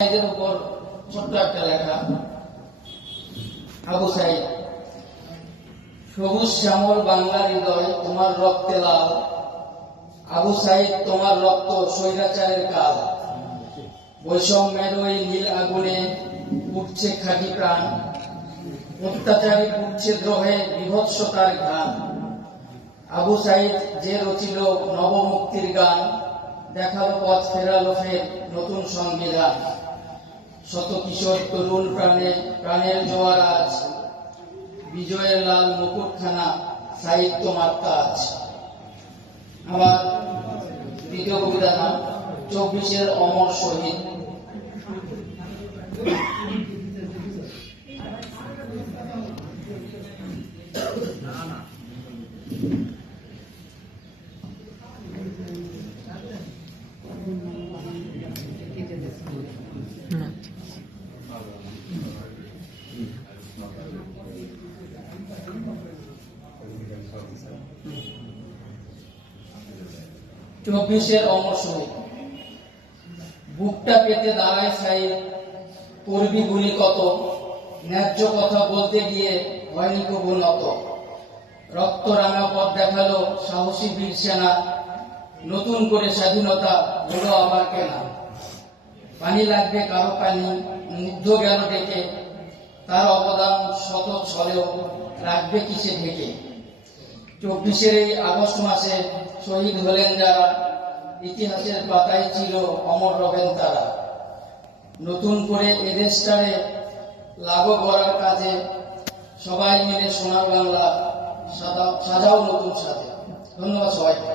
এদের উপর ছোট্ট একটা লেখা। আবু সাইদ, সবুজ শ্যামল বাংলার হৃদয় তোমার রক্তে লাল। আবু সাইদ, তোমার রক্ত স্বৈরাচারের কাল। বৈষম্যের ওই নীল আগুনে উঠছে খাঁটি প্রাণ, অত্যাচারী উঠছে দ্রোহে বিভৎসতার ঘ্রাণ। আবু সাইদ যে রচিল নবমুক্তির গান, দেখালো পথ ফেরালো ফের নতুন সংবিধান। শত কিশোর তরুণ প্রাণে প্রাণের জোয়ার আজ, বিজয়ের লাল মুকুটখানা সাইদ তোমার কাজ। আমার দ্বিতীয় কবিতার নাম 24-এর অমর শহীদ। চব্বিশের অমর শহীদ। বুকটা পেতে দাঁড়ায় সাইদ, করবি গুলি কত, ন্যায্য কথা বলতে গিয়ে হয়নি কবু নত। রক্ত রাঙা পথ দেখালো সাহসী বীর সেনা, নতুন করে স্বাধীনতা হলো আবার কেনা। পানি লাগবে কারো পানি, মুগ্ধ গেল ডেকে, তার অবদান শত ছলেও রাখবে কিসে ঢেকে। 24-এর এই আগস্ট মাসে শহীদ হলেন যারা, ইতিহাসের পাতায় ছিল অমর রবেন তারা। নতুন করে এদেশটারে লাগো করার কাজে, সবাই মিলে সোনার বাংলা সাজাও নতুন সাজে। ধন্যবাদ সবাইকে।